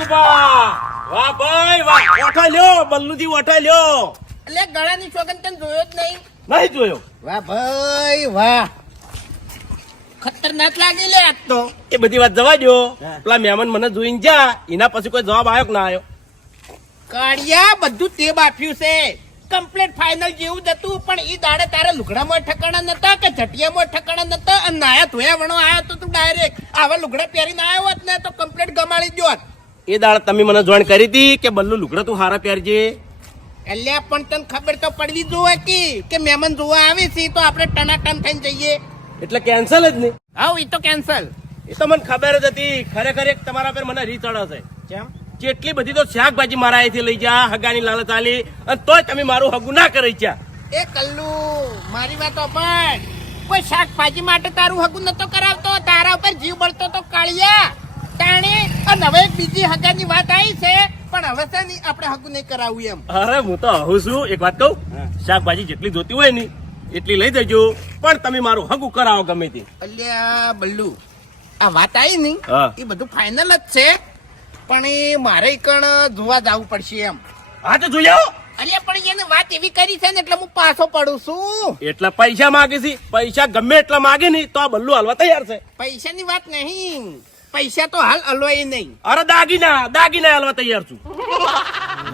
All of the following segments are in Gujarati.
વાઘુબા વાહ ભાઈ વાહ ઓઠા લ્યો બલ્લુજી ઓઠા લ્યો એટલે ગળાની સોગન તને જોયો જ નહીં. નહીં જોયો વાહ ભાઈ વાહ, ખતરનાક લાગી લે આજ તો. એ બધી વાત જવા દો. પેલા મહેમાન મને જોઈને જા એના પછી કોઈ જવાબ આવ્યો કે ના આવ્યો? કાળિયા બધું તે બાફ્યું છે, કમ્પ્લીટ ફાઇનલ જેવું જ હતું. પણ ઈ દાડે તારે લુગડામાં ઠકાણા નતા કે જટિયામાં ઠકાણા નતા અને નાયા ધોયા વણો આવ્યો તો તું ડાયરેક્ટ આવા લુગડા પહેરીને આવ્યો હોત ને તો કમ્પ્લીટ ગમાડી દ્યો હોત. એ દાડ તમે મને જોઈન કરી હતી કે બલ્લુ લુગડા તું હારા પહેરજે. અલ્યા પણ તને ખબર તો પડવી જોવે કે મહેમાન જોવા આવે છે તો આપણે ટનાટન થઈને જઈએ. એટલે કેન્સલ જ નહીં. હાઉ ઈ તો કેન્સલ. એ તો મને ખબર જ હતી. ખરેખર એક તમારા પર મને રીત ચડે છે. કેમ? જેટલી બધી તો શાકભાજી મારા અહીંથી લઈ જા હગાની લાલચ આલી અને તોય તમે મારું હગું ના કરી ચ્યા. એ કલ્લુ મારી વાતો પણ કોઈ શાકભાજી માટે તારું હગું નતો કરાવતો, તારા ઉપર જીવ બળતો તો કાળિયા તાણી. અને હવે એક બીજી હગાની વાત આવી છે પણ હવે છે ને આપણે હગું નહીં કરાવવું એમ. અરે હું તો આવું છું. એક વાત કહું, શાકભાજી જેટલી જોતી હોય ને એટલી લઈ જજો પણ તમે મારું હગું કરાવો ગમે તે. અલ્યા બલ્લુ આ વાત આવી ને હા. એ બધું ફાઇનલ જ છે પણ એ મારે કણ જોવા જવું પડશે એમ. હા તો જોઈ આવો. અલ્યા પણ એને વાત એવી કરી છે ને એટલે હું પાછો પડું છું. એટલા પૈસા માગે છે. પૈસા ગમે એટલા માગે ને તો આ બલ્લુ હાલવા તૈયાર છે. પૈસાની વાત નહીં, પૈસા તો હાલ અલવાય નહીં. અરે દાગીના હાલવા તૈયાર છું.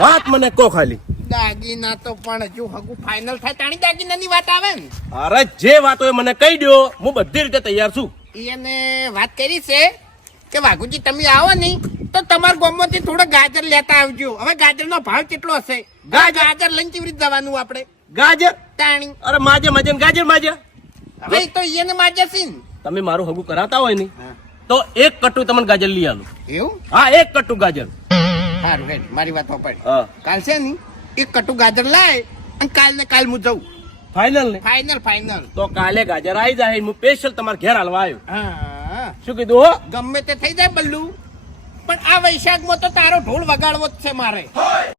વાત મને કો ખાલી. દાગીના તો પણ હજુ હગું ફાઇનલ થાય તાણી દાગીનાની વાત આવે ને. અરે જે વાત હોય મને કહી દો, હું બધી રીતે તૈયાર છું. એને વાત કરી છે કે વાઘુજી તમે આવો ને તો તમારા ગામમાંથી થોડો ગાજર લેતા આવજો. હવે ગાજરનો ભાવ કેટલો હશે? ગાજર લઈને કેવી રીતે જવાનું આપણે? ગાજર? તાણી અરે માજે ગાજર માજે. હવે તો એને માજે છે ને. તમે મારું હગું કરાતા હોય ને તો એક કટ્ટુ તમને ગાજર લઈ આલું. એવું? હા, એક કટ્ટુ ગાજર. સારું હેડ મારી વાત હોપાડી. હા, કાલ છે ને એક કટુ ગાજર લાય અને કાલ ને કાલ હું જઉં. ફાઇનલ ને? ફાઇનલ. તો કાલે ગાજર આવી જાય. હું સ્પેશિયલ તમારા ઘેર હાલવા આવ્યો. હા શું કીધું હો? ગમે તે થઈ જાય બલ્લુ પણ આ વૈશાખમાં તો તારો ઢોલ વગાડવો જ છે મારે.